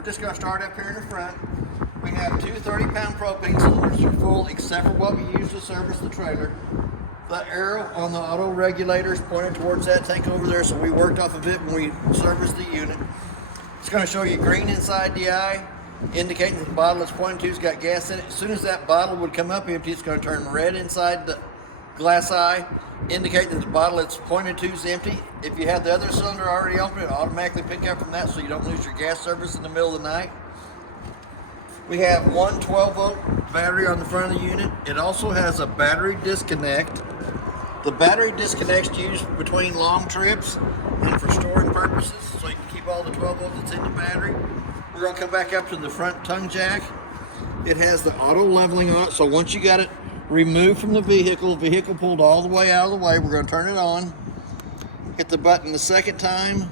we're just going to start up here in the front. We have two 30-pound propane cylinders are full, except for what we use to service the trailer. The arrow on the auto regulator is pointed towards that tank over there, so we worked off of it when we serviced the unit. It's going to show you green inside the eye, indicating that the bottle it's pointing to has got gas in it. As soon as that bottle would come up empty, it's going to turn red inside the glass eye, indicating that the bottle it's pointed to is empty. If you have the other cylinder already open, it automatically pick up from that so you don't lose your gas service in the middle of the night. We have one 12-volt battery on the front of the unit. It also has a battery disconnect. The battery disconnect's used between long trips and for storing purposes, so you can keep all the 12 volts that's in the battery. We're going to come back up to the front tongue jack. It has the auto leveling on it, so once you got it removed from the vehicle pulled all the way out of the way, we're going to turn it on. Hit the button the second time.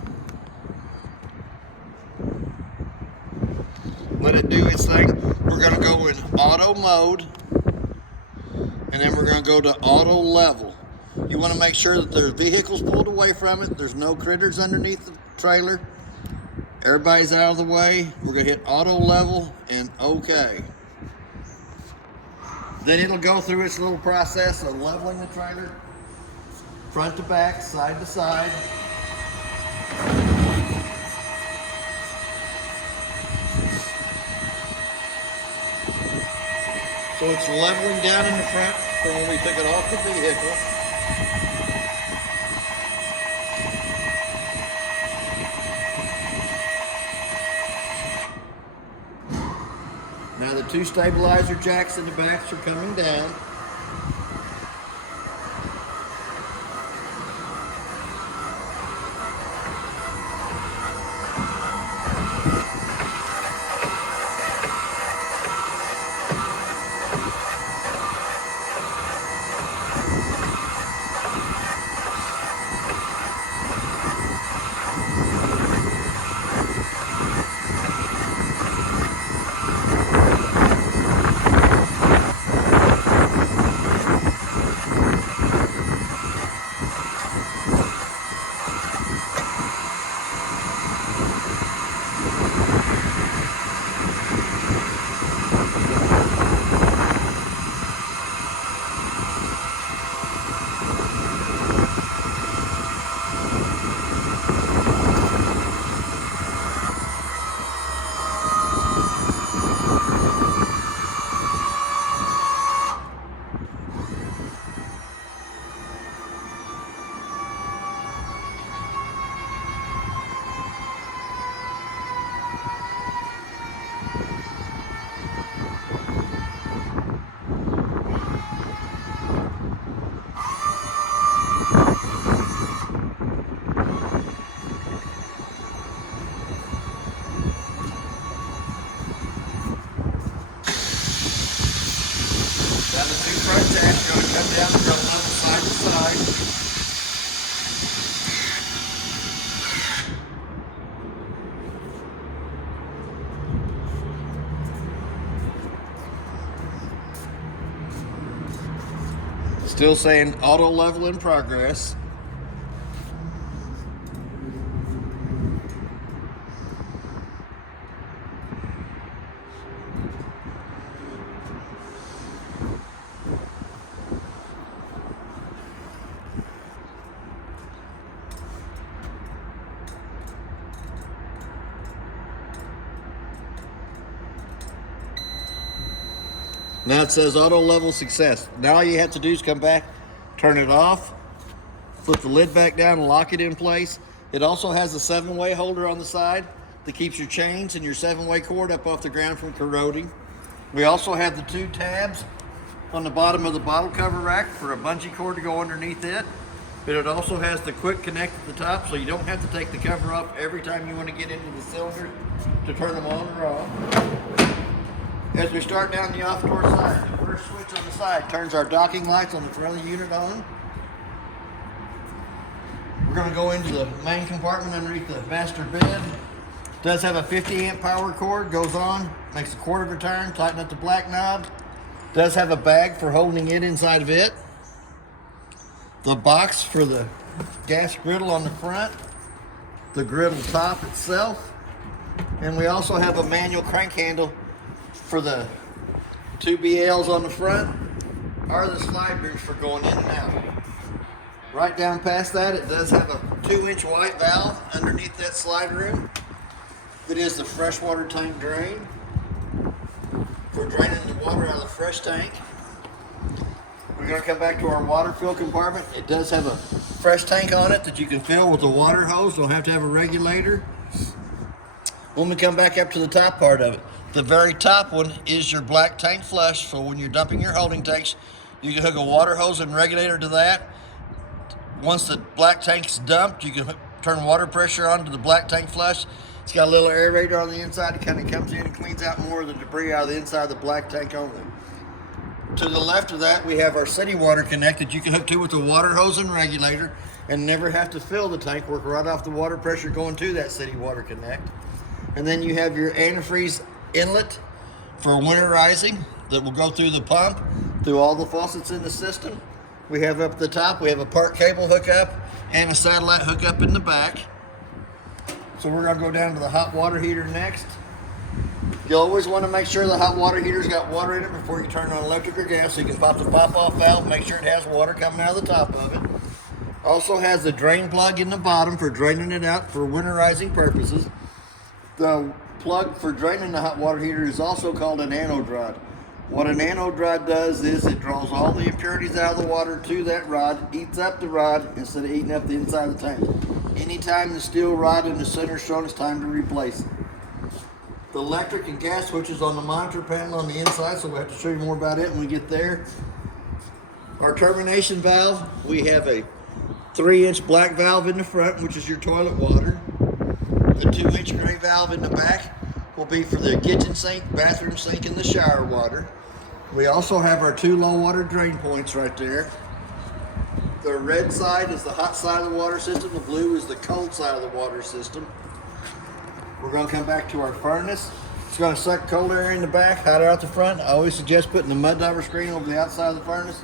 Let it do its thing. We're going to go in auto mode, and then we're going to go to auto level. You want to make sure that there's vehicles pulled away from it. There's no critters underneath the trailer. Everybody's out of the way. We're going to hit auto level and OK. Then it'll go through its little process of leveling the trailer front to back, side to side. So it's leveling down in the front for when we pick it off the vehicle. Now the two stabilizer jacks in the backs are coming down. Now the two front jacks are going to come down and go level side to side. Still saying auto level in progress. Now it says auto level success. Now all you have to do is come back, turn it off, flip the lid back down and lock it in place. It also has a 7-way holder on the side that keeps your chains and your 7-way cord up off the ground from corroding. We also have the two tabs on the bottom of the bottle cover rack for a bungee cord to go underneath it. But it also has the quick connect at the top, so you don't have to take the cover off every time you want to get into the cylinder to turn them on or off. As we start down the off-door side, the first switch on the side turns our docking lights on the front of the unit on. We're going to go into the main compartment underneath the master bed. It does have a 50-amp power cord, goes on, makes a quarter of a turn, tighten up the black knob. Does have a bag for holding it inside of it. The box for the gas griddle on the front. The griddle top itself. And we also have a manual crank handle for the 2 BLs on the front, or the slide bridge for going in and out. Right down past that, it does have a 2-inch white valve underneath that slide room. That is the freshwater tank drain for draining the water out of the fresh tank. We're going to come back to our water fill compartment. It does have a fresh tank on it that you can fill with a water hose. Don't have to have a regulator. When we come back up to the top part of it, the very top one is your black tank flush. So when you're dumping your holding tanks, you can hook a water hose and regulator to that. Once the black tank's dumped, you can turn water pressure on to the black tank flush. It's got a little aerator on the inside. It kind of comes in and cleans out more of the debris out of the inside of the black tank only. To the left of that, we have our city water connect that you can hook to with a water hose and regulator and never have to fill the tank. Work right off the water pressure going to that city water connect. And then you have your antifreeze inlet for winterizing that will go through the pump, through all the faucets in the system. We have up the top, we have a part cable hookup and a satellite hookup in the back. So we're gonna go down to the hot water heater next. You'll always want to make sure the hot water heater's got water in it before you turn on electric or gas, so you can pop the pop-off valve, make sure it has water coming out of the top of it. Also has the drain plug in the bottom for draining it out for winterizing purposes. The plug for draining the hot water heater is also called an anode rod. What an anode rod does is it draws all the impurities out of the water to that rod, eats up the rod instead of eating up the inside of the tank. Anytime the steel rod in the center is shown, it's time to replace it. The electric and gas switches on the monitor panel on the inside, so we'll have to show you more about it when we get there. Our termination valve, we have a 3-inch black valve in the front, which is your toilet water. The 2-inch gray valve in the back will be for the kitchen sink, bathroom sink, and the shower water. We also have our 2 low water drain points right there. The red side is the hot side of the water system. The blue is the cold side of the water system. We're going to come back to our furnace. It's going to suck cold air in the back, hot air out the front. I always suggest putting the mud dauber screen over the outside of the furnace.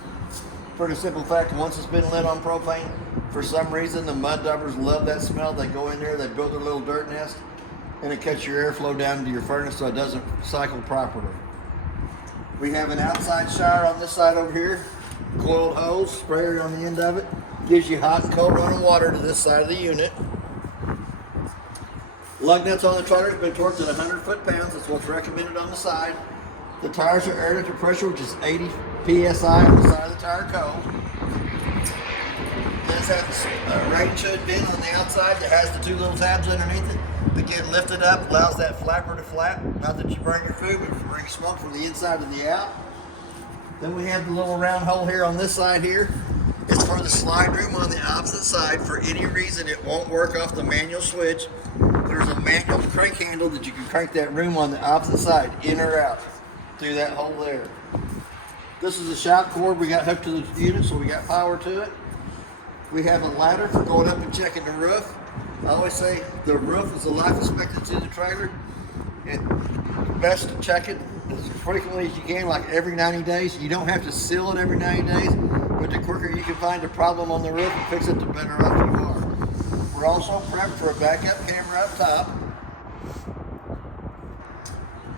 For the simple fact, once it's been lit on propane, for some reason the mud daubers love that smell. They go in there, they build their little dirt nest, and it cuts your airflow down into your furnace so it doesn't cycle properly. We have an outside shower on this side over here. Coiled hose, sprayer on the end of it. Gives you hot and cold running water to this side of the unit. Lug nuts on the trailer has been torqued at 100 foot-pounds. That's what's recommended on the side. The tires are air to pressure, which is 80 PSI on the side of the tire cone. It does have a rain hood vent on the outside that has the 2 little tabs underneath it. That get lifted up, allows that flapper to flap. Not that you burn your food, but you bring smoke from the inside to the out. Then we have the little round hole here on this side here. It's for the slide room on the opposite side. For any reason it won't work off the manual switch, there's a manual crank handle that you can crank that room on the opposite side, in or out, through that hole there. This is a shout cord we got hooked to the unit, so we got power to it. We have a ladder for going up and checking the roof. I always say the roof is the life expectancy of the trailer. And best to check it as frequently as you can, like every 90 days. You don't have to seal it every 90 days, but the quicker you can find a problem on the roof and fix it, the better off you are. We're also prepped for a backup camera up top.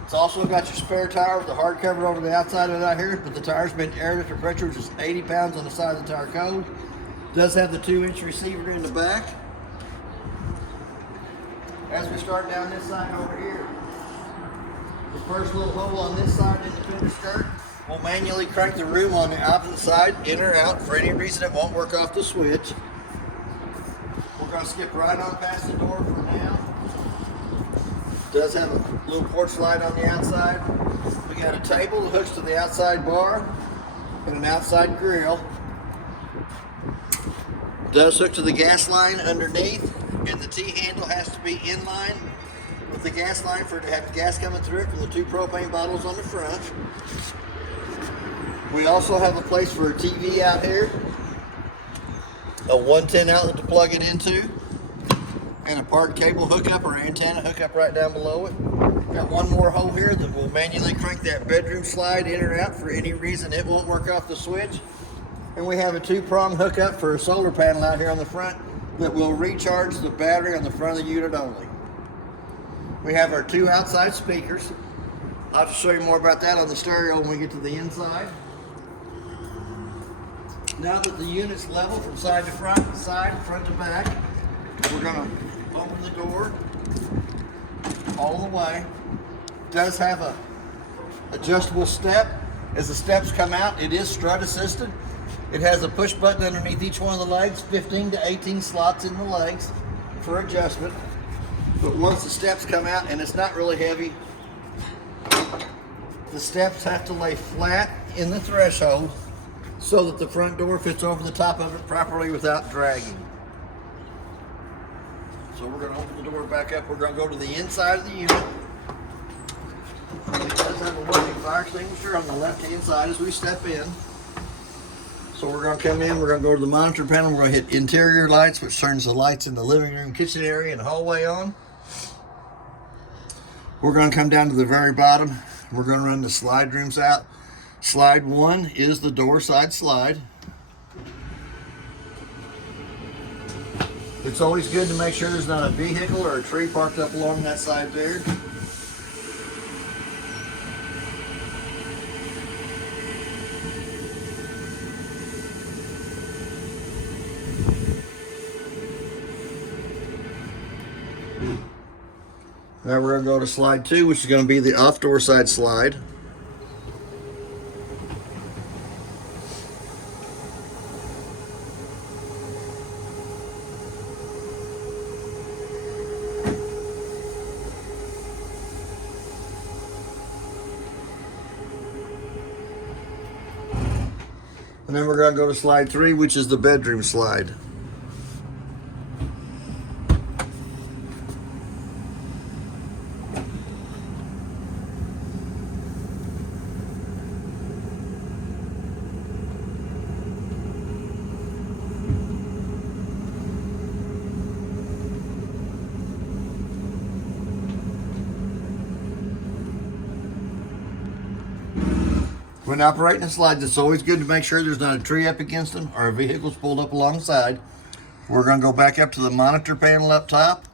It's also got your spare tire with the hard cover over the outside of it out here, but the tire's been air to pressure, which is 80 pounds on the side of the tire cone. Does have the 2-inch receiver in the back. As we start down this side over here, the first little hole on this side in the fender skirt will manually crank the room on the opposite side, in or out. For any reason it won't work off the switch. We're going to skip right on past the door for now. Does have a little porch light on the outside. We got a table that hooks to the outside bar and an outside grill. Does hook to the gas line underneath, and the T-handle has to be in line with the gas line for it to have gas coming through it from the 2 propane bottles on the front. We also have a place for a TV out here, a 110 outlet to plug it into, and a part cable hookup or antenna hookup right down below it. Got one more hole here that will manually crank that bedroom slide in or out. For any reason it won't work off the switch. And we have a 2-prong hookup for a solar panel out here on the front that will recharge the battery on the front of the unit only. We have our 2 outside speakers. I'll have to show you more about that on the stereo when we get to the inside. Now that the unit's level from side to front to back, we're gonna open the door all the way. It does have a adjustable step. As the steps come out, it is strut assisted. It has a push button underneath each one of the legs, 15 to 18 slots in the legs for adjustment. But once the steps come out, and it's not really heavy, the steps have to lay flat in the threshold so that the front door fits over the top of it properly without dragging. So we're going to open the door back up. We're going to go to the inside of the unit. It does have a working fire extinguisher on the left-hand side as we step in. So we're going to come in, we're going to go to the monitor panel, we're going to hit interior lights, which turns the lights in the living room, kitchen area, and hallway on. We're going to come down to the very bottom. We're going to run the slide rooms out. Slide 1 is the door side slide. It's always good to make sure there's not a vehicle or a tree parked up along that side there. Now we're going to go to slide 2, which is going to be the off door side slide. And then we're going to go to slide 3, which is the bedroom slide. When operating the slides, it's always good to make sure there's not a tree up against them or a vehicle's pulled up alongside. We're going to go back up to the monitor panel up top.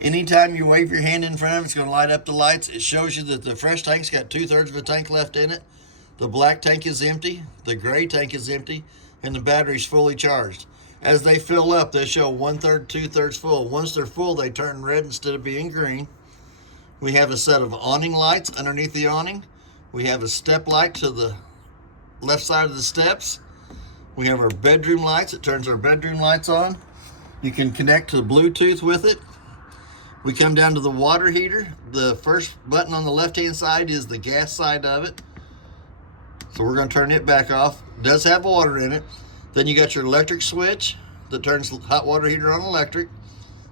Anytime you wave your hand in front of it, it's going to light up the lights. It shows you that the fresh tank's got 2/3 of a tank left in it. The black tank is empty, the gray tank is empty, and the battery's fully charged. As they fill up, they show 1/3, 2/3 full. Once they're full, they turn red instead of being green. We have a set of awning lights underneath the awning. We have a step light to the left side of the steps. We have our bedroom lights. It turns our bedroom lights on. You can connect to Bluetooth with it. We come down to the water heater. The first button on the left-hand side is the gas side of it. So we're going to turn it back off. It does have water in it. Then you got your electric switch that turns the hot water heater on electric.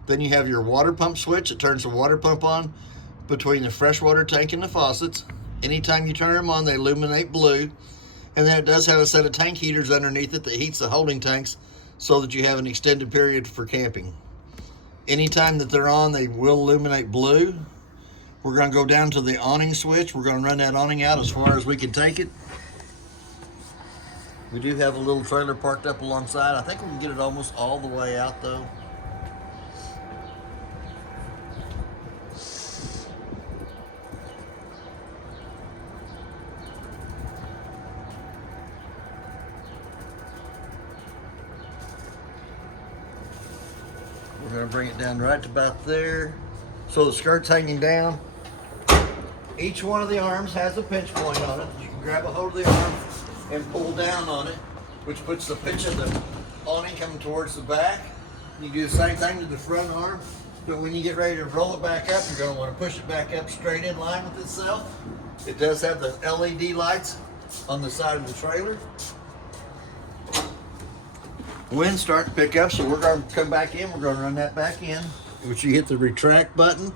Then you have your water pump switch that turns the water pump on between the freshwater tank and the faucets. Anytime you turn them on, they illuminate blue. And then it does have a set of tank heaters underneath it that heats the holding tanks so that you have an extended period for camping. Anytime that they're on, they will illuminate blue. We're going to go down to the awning switch. We're going to run that awning out as far as we can take it. We do have a little trailer parked up alongside. I think we can get it almost all the way out though. We're going to bring it down right to about there. So the skirt's hanging down. Each one of the arms has a pinch point on it. You can grab a hold of the arm and pull down on it, which puts the pitch of the awning coming towards the back. You do the same thing to the front arm, but when you get ready to roll it back up, you're going to want to push it back up straight in line with itself. It does have the LED lights on the side of the trailer. Wind's starting to pick up, so we're going to come back in. We're going to run that back in, which you hit the retract button.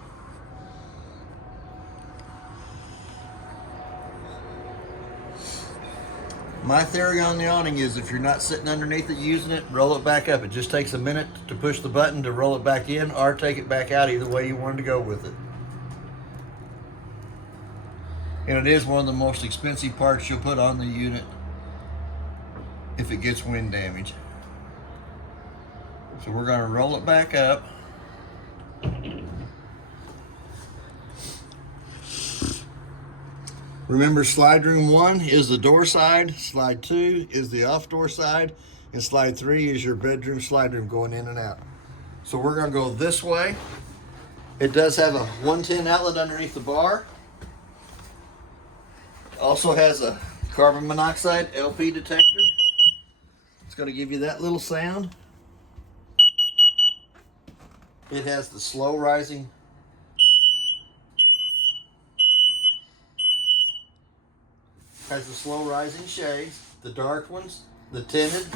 My theory on the awning is if you're not sitting underneath it using it, roll it back up. It just takes a minute to push the button to roll it back in or take it back out, either way you wanted to go with it. And it is one of the most expensive parts you'll put on the unit if it gets wind damage. So we're going to roll it back up. Remember, slide room 1 is the door side, slide 2 is the off door side, and slide 3 is your bedroom slide room going in and out. So we're gonna go this way. It does have a 110 outlet underneath the bar. Also has a carbon monoxide LP detector. It's gonna give you that little sound. It has the slow rising shades, the dark ones, the tinted,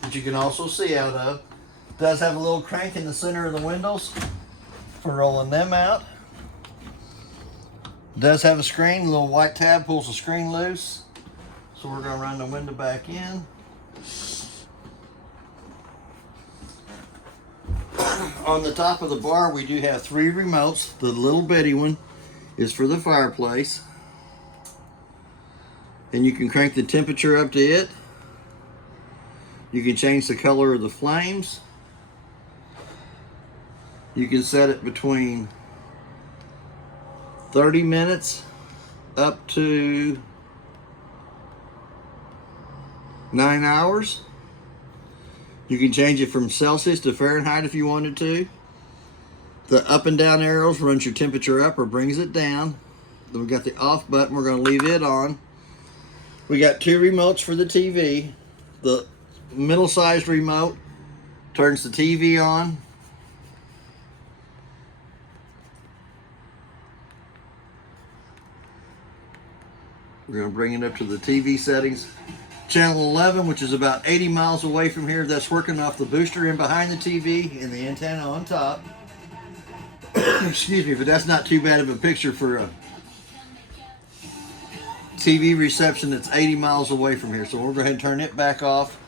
that you can also see out of. It does have a little crank in the center of the windows for rolling them out. It does have a screen, a little white tab pulls the screen loose. So we're gonna run the window back in. On the top of the bar, we do have 3 remotes. The little bitty one is for the fireplace. And you can crank the temperature up to it. You can change the color of the flames. You can set it between 30 minutes up to 9 hours. You can change it from Celsius to Fahrenheit if you wanted to. The up and down arrows runs your temperature up or brings it down. Then we got the off button, we're going to leave it on. We got 2 remotes for the TV. The middle-sized remote turns the TV on. We're going to bring it up to the TV settings. Channel 11, which is about 80 miles away from here, that's working off the booster in behind the TV and the antenna on top. Excuse me, but that's not too bad of a picture for a TV reception that's 80 miles away from here. So we'll go ahead and turn it back off.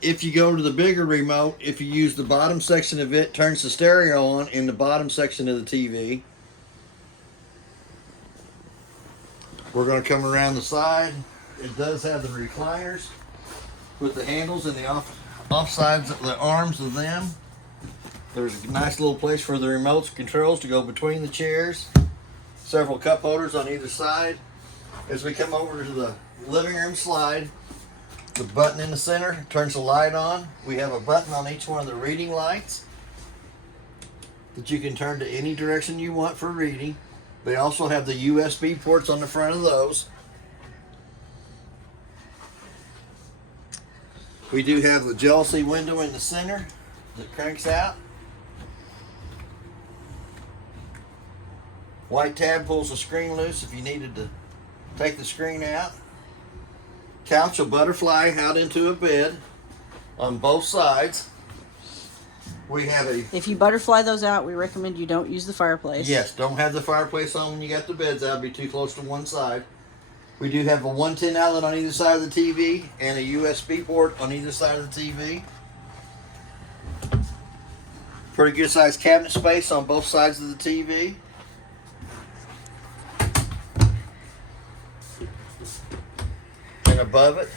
If you go to the bigger remote, if you use the bottom section of it, turns the stereo on in the bottom section of the TV. We're going to come around the side. It does have the recliners with the handles and the off sides, the arms of them. There's a nice little place for the remote controls to go between the chairs. Several cup holders on either side. As we come over to the living room slide, the button in the center turns the light on. We have a button on each one of the reading lights that you can turn to any direction you want for reading. They also have the USB ports on the front of those. We do have the jealousy window in the center that cranks out. White tab pulls the screen loose if you needed to take the screen out. Couch will butterfly out into a bed on both sides. We have a... If you butterfly those out, we recommend you don't use the fireplace. Yes, don't have the fireplace on when you got the beds out. It'd be too close to one side. We do have a 110 outlet on either side of the TV and a USB port on either side of the TV. Pretty good sized cabinet space on both sides of the TV. And above it.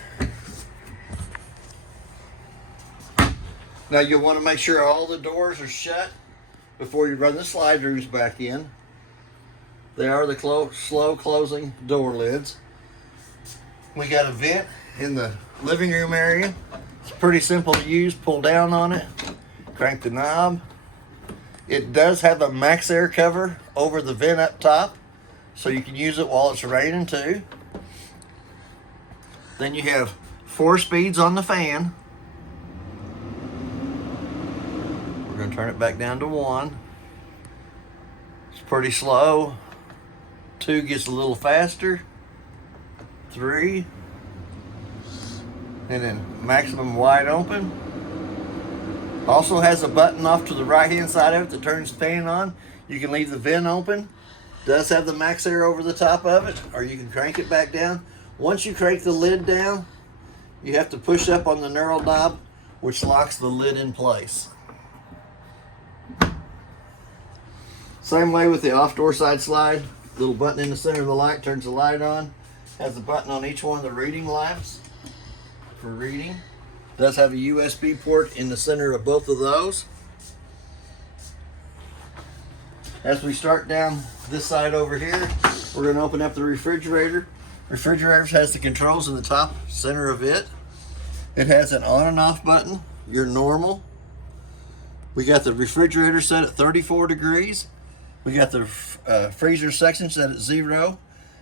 Now you'll want to make sure all the doors are shut before you run the slide rooms back in. They are the slow closing door lids. We got a vent in the living room area. It's pretty simple to use. Pull down on it, crank the knob. It does have a max air cover over the vent up top, so you can use it while it's raining too. Then you have 4 speeds on the fan. We're going to turn it back down to 1. It's pretty slow. 2 gets a little faster. 3. And then maximum wide open. Also has a button off to the right hand side of it that turns the fan on. You can leave the vent open. Does have the max air over the top of it, or you can crank it back down. Once you crank the lid down, you have to push up on the knurled knob, which locks the lid in place. Same way with the off door side slide. Little button in the center of the light turns the light on. Has a button on each one of the reading lamps for reading. Does have a USB port in the center of both of those. As we start down this side over here, we're going to open up the refrigerator. Refrigerator has the controls in the top center of it. It has an on and off button, your normal. We got the refrigerator set at 34 degrees. We got the freezer section set at 0.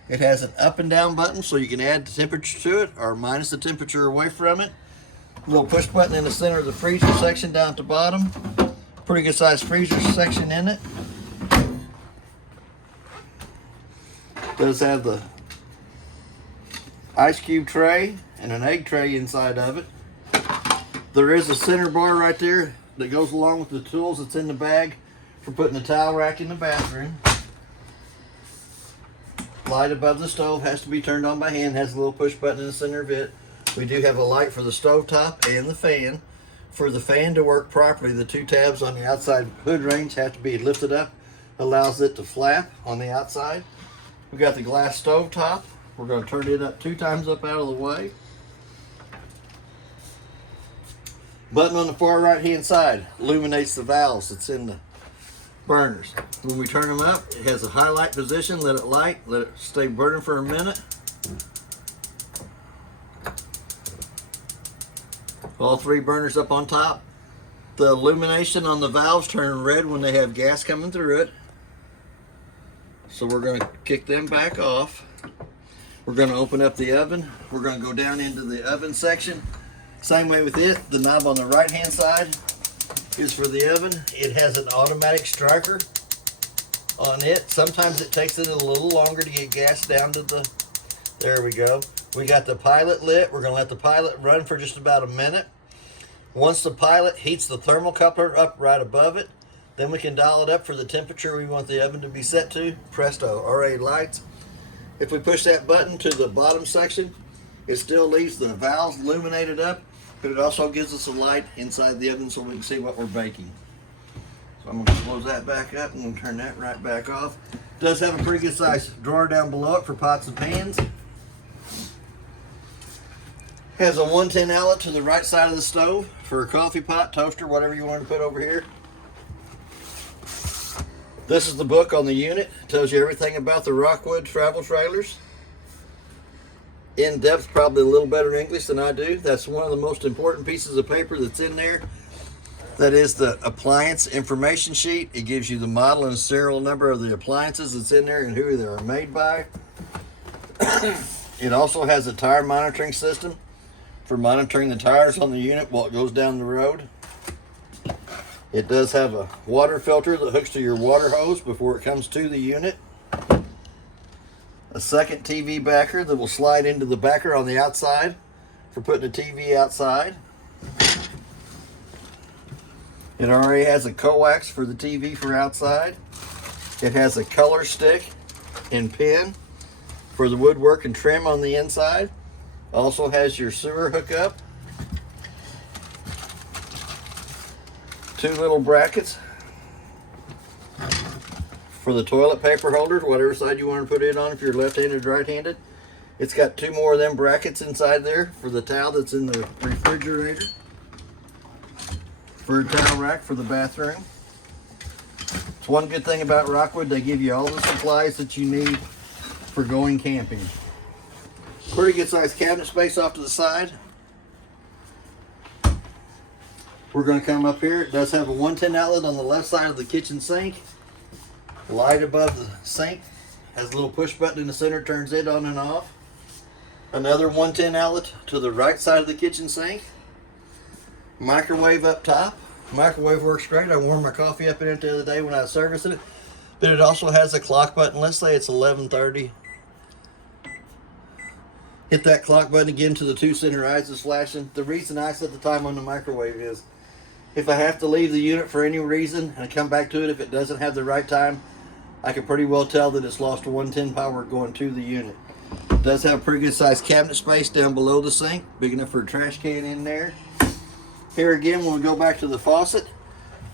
It has an up and down button so you can add the temperature to it or minus the temperature away from it. Little push button in the center of the freezer section down at the bottom. Pretty good sized freezer section in it. Does have the ice cube tray and an egg tray inside of it. There is a center bar right there that goes along with the tools that's in the bag for putting the towel rack in the bathroom. Light above the stove has to be turned on by hand, has a little push button in the center of it. We do have a light for the stove top and the fan. For the fan to work properly, the two tabs on the outside hood range have to be lifted up, allows it to flap on the outside. We got the glass stove top. We're going to turn it up 2 times up out of the way. Button on the far right hand side illuminates the valves that's in the burners. When we turn them up, it has a highlight position. Let it light, let it stay burning for a minute. All 3 burners up on top. The illumination on the valves turn red when they have gas coming through it. So we're going to kick them back off. We're going to open up the oven. We're going to go down into the oven section. Same way with it. The knob on the right hand side is for the oven. It has an automatic striker on it. Sometimes it takes it a little longer to get gas down to the, there we go. We got the pilot lit. We're going to let the pilot run for just about a minute. Once the pilot heats the thermocoupler up right above it, then we can dial it up for the temperature we want the oven to be set to. Presto, already lights. If we push that button to the bottom section, it still leaves the valves illuminated up, but it also gives us a light inside the oven so we can see what we're baking. So I'm going to close that back up and we'll turn that right back off. It does have a pretty good size drawer down below it for pots and pans. Has a 110 outlet to the right side of the stove for a coffee pot, toaster, whatever you want to put over here. This is the book on the unit. It tells you everything about the Rockwood travel trailers. In depth, probably a little better English than I do. That's one of the most important pieces of paper that's in there. That is the appliance information sheet. It gives you the model and serial number of the appliances that's in there and who they are made by. It also has a tire monitoring system for monitoring the tires on the unit while it goes down the road. It does have a water filter that hooks to your water hose before it comes to the unit. A second TV backer that will slide into the backer on the outside for putting a TV outside. It already has a coax for the TV for outside. It has a color stick and pin for the woodwork and trim on the inside. Also has your sewer hookup. 2 little brackets for the toilet paper holder, whatever side you want to put it on if you're left-handed or right-handed. It's got 2 more of them brackets inside there for the towel that's in the refrigerator. For a towel rack for the bathroom. It's one good thing about Rockwood, they give you all the supplies that you need for going camping. Pretty good sized cabinet space off to the side. We're going to come up here. It does have a 110 outlet on the left side of the kitchen sink. Light above the sink. Has a little push button in the center, turns it on and off. Another 110 outlet to the right side of the kitchen sink. Microwave up top. Microwave works great. I warmed my coffee up in it the other day when I was servicing it. But it also has a clock button. Let's say it's 11:30. Hit that clock button again till the 2 center eyes is flashing. The reason I set the time on the microwave is if I have to leave the unit for any reason and I come back to it, if it doesn't have the right time, I can pretty well tell that it's lost 110 power going to the unit. It does have a pretty good sized cabinet space down below the sink, big enough for a trash can in there. Here again, when we go back to the faucet,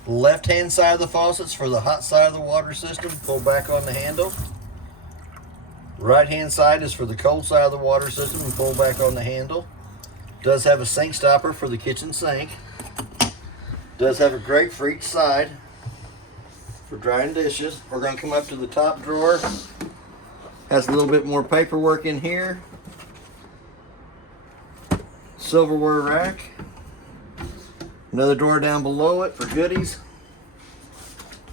left hand side of the faucet's for the hot side of the water system, pull back on the handle. Right hand side is for the cold side of the water system and pull back on the handle. Does have a sink stopper for the kitchen sink. Does have a grate for each side for drying dishes. We're going to come up to the top drawer. Has a little bit more paperwork in here. Silverware rack. Another drawer down below it for goodies.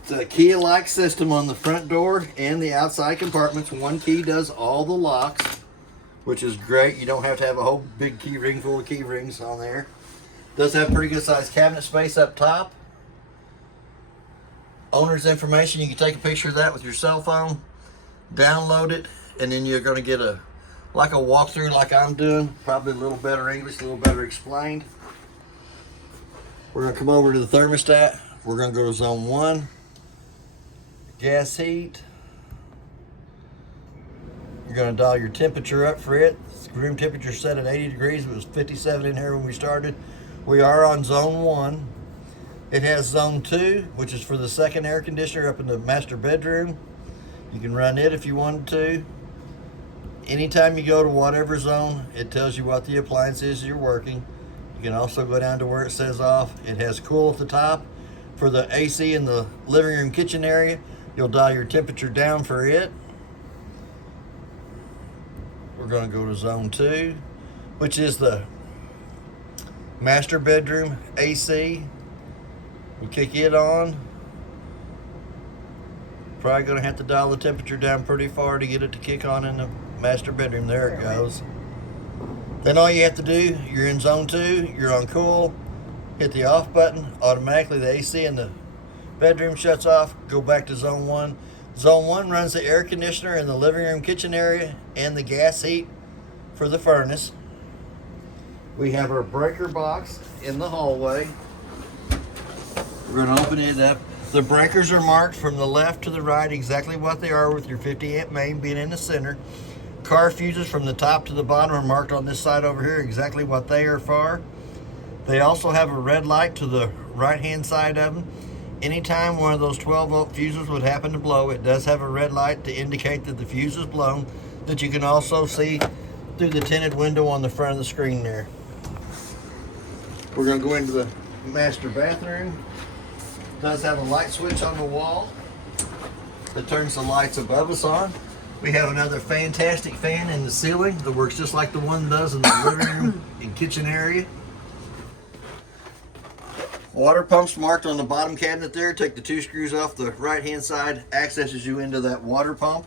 It's a key-alike system on the front door and the outside compartments. One key does all the locks, which is great. You don't have to have a whole big key ring full of key rings on there. Does have pretty good sized cabinet space up top. Owner's information, you can take a picture of that with your cell phone, download it, and then you're going to get a walkthrough like I'm doing. Probably a little better English, a little better explained. We're going to come over to the thermostat. We're going to go to zone 1. Gas heat. You're going to dial your temperature up for it. The room temperature set at 80 degrees. It was 57 in here when we started. We are on zone 1. It has zone 2, which is for the second air conditioner up in the master bedroom. You can run it if you wanted to. Anytime you go to whatever zone, it tells you what the appliance is you're working. You can also go down to where it says off. It has cool at the top. For the AC in the living room kitchen area, you'll dial your temperature down for it. We're going to go to zone 2, which is the master bedroom AC. We'll kick it on. Probably going to have to dial the temperature down pretty far to get it to kick on in the master bedroom. There it goes. Then all you have to do, you're in zone 2, you're on cool, hit the off button, automatically the AC in the bedroom shuts off, go back to zone 1. Zone 1 runs the air conditioner in the living room kitchen area and the gas heat for the furnace. We have our breaker box in the hallway. We're going to open it up. The breakers are marked from the left to the right exactly what they are, with your 50 amp main being in the center. Car fuses from the top to the bottom are marked on this side over here exactly what they are for. They also have a red light to the right hand side of them. Anytime one of those 12 volt fuses would happen to blow, it does have a red light to indicate that the fuse is blown, that you can also see through the tinted window on the front of the screen there. We're going to go into the master bathroom. It does have a light switch on the wall that turns the lights above us on. We have another fantastic fan in the ceiling that works just like the one does in the living room and kitchen area. Water pumps marked on the bottom cabinet there. Take the 2 screws off the right hand side, accesses you into that water pump.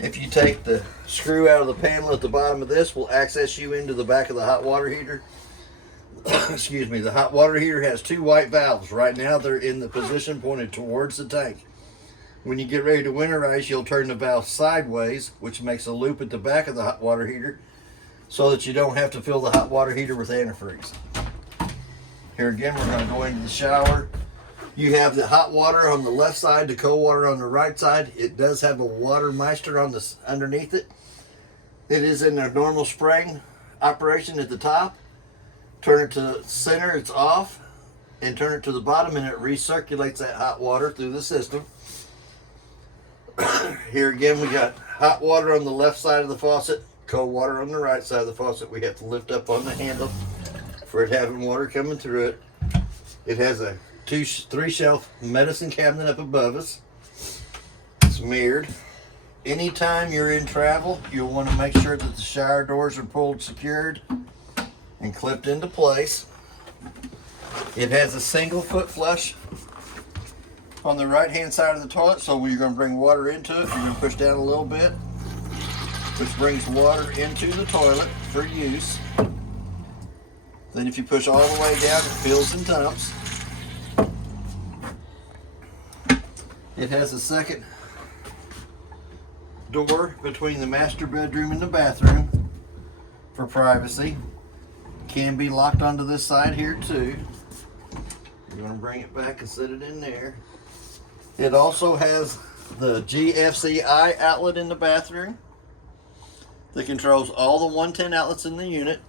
If you take the screw out of the panel at the bottom of this, will access you into the back of the hot water heater. Excuse me, the hot water heater has 2 white valves. Right now they're in the position pointed towards the tank. When you get ready to winterize, you'll turn the valve sideways, which makes a loop at the back of the hot water heater so that you don't have to fill the hot water heater with antifreeze. Here again, we're going to go into the shower. You have the hot water on the left side, the cold water on the right side. It does have a water meister on this underneath it. It is in a normal spring operation at the top. Turn it to the center, it's off, and turn it to the bottom and it recirculates that hot water through the system. Here again, we got hot water on the left side of the faucet, cold water on the right side of the faucet. We have to lift up on the handle for it having water coming through it. It has a 3 shelf medicine cabinet up above us. It's mirrored. Anytime you're in travel, you'll want to make sure that the shower doors are pulled secured and clipped into place. It has a single foot flush on the right hand side of the toilet, so when you're going to bring water into it, you're going to push down a little bit, which brings water into the toilet for use. Then if you push all the way down, it fills and dumps. It has a second door between the master bedroom and the bathroom for privacy. Can be locked onto this side here too. You're going to bring it back and set it in there. It also has the GFCI outlet in the bathroom that controls all the 110 outlets in the unit.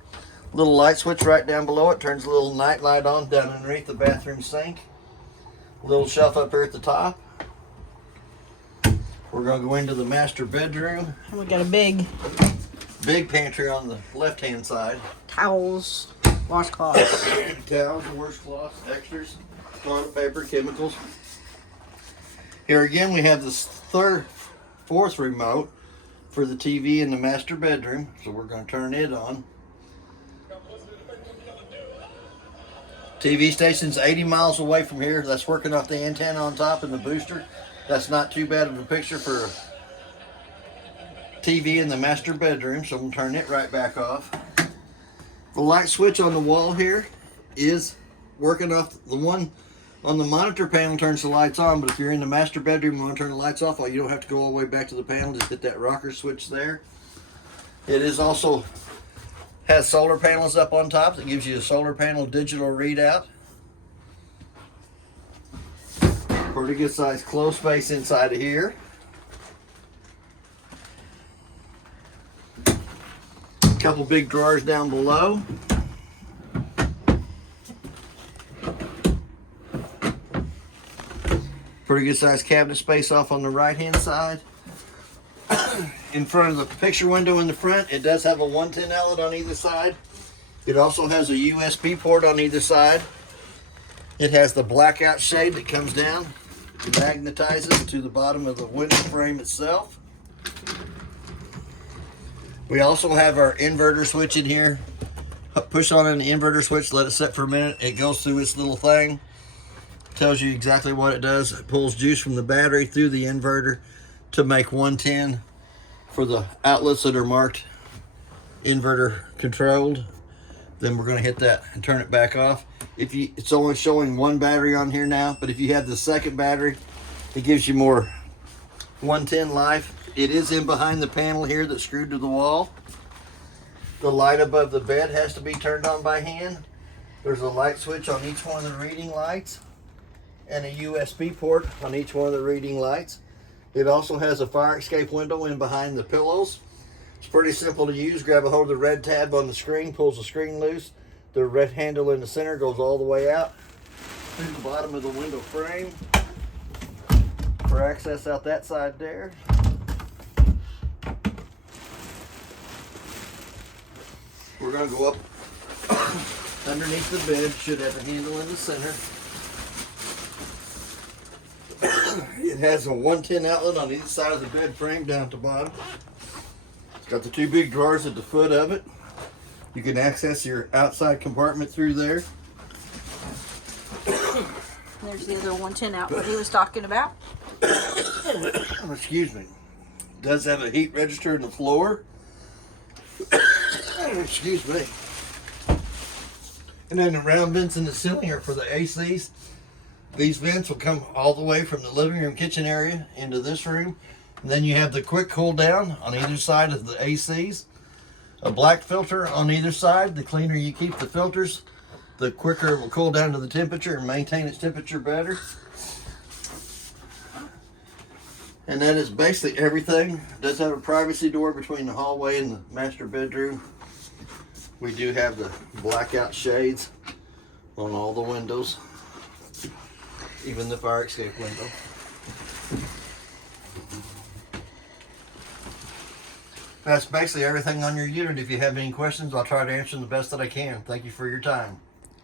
Little light switch right down below it turns a little night light on down underneath the bathroom sink. Little shelf up here at the top. We're going to go into the master bedroom. And we got a big pantry on the left hand side. towels, washcloths. Towels, washcloths, extras, toilet paper, chemicals. Here again, we have this fourth remote for the TV in the master bedroom. So we're going to turn it on. TV station's 80 miles away from here. That's working off the antenna on top and the booster. That's not too bad of a picture for TV in the master bedroom, so we'll turn it right back off. The light switch on the wall here is working off the one on the monitor panel turns the lights on, but if you're in the master bedroom and want to turn the lights off, well, you don't have to go all the way back to the panel, just hit that rocker switch there. It is also has solar panels up on top that gives you a solar panel digital readout. Pretty good size close space inside of here. A couple big drawers down below. Pretty good size cabinet space off on the right hand side. In front of the picture window in the front, it does have a 110 outlet on either side. It also has a USB port on either side. It has the blackout shade that comes down, magnetizes to the bottom of the window frame itself. We also have our inverter switch in here. Push on an inverter switch, let it set for a minute. It goes through its little thing. Tells you exactly what it does. It pulls juice from the battery through the inverter to make 110 for the outlets that are marked inverter controlled. Then we're going to hit that and turn it back off. It's only showing one battery on here now, but if you have the second battery, it gives you more 110 life. It is in behind the panel here that's screwed to the wall. The light above the bed has to be turned on by hand. There's a light switch on each one of the reading lights and a USB port on each one of the reading lights. It also has a fire escape window in behind the pillows. It's pretty simple to use. Grab a hold of the red tab on the screen, pulls the screen loose. The red handle in the center goes all the way out through the bottom of the window frame for access out that side there. We're going to go up underneath the bed. Should have a handle in the center. It has a 110 outlet on either side of the bed frame down at the bottom. It's got the two big drawers at the foot of it. You can access your outside compartment through there. There's the other 110 outlet he was talking about. Excuse me. It does have a heat register in the floor. Excuse me. And then the round vents in the ceiling are for the ACs. These vents will come all the way from the living room kitchen area into this room. And then you have the quick cool down on either side of the ACs. A black filter on either side. The cleaner you keep the filters, the quicker it will cool down to the temperature and maintain its temperature better. And that is basically everything. It does have a privacy door between the hallway and the master bedroom. We do have the blackout shades on all the windows, even the fire escape window. That's basically everything on your unit. If you have any questions, I'll try to answer them the best that I can. Thank you for your time.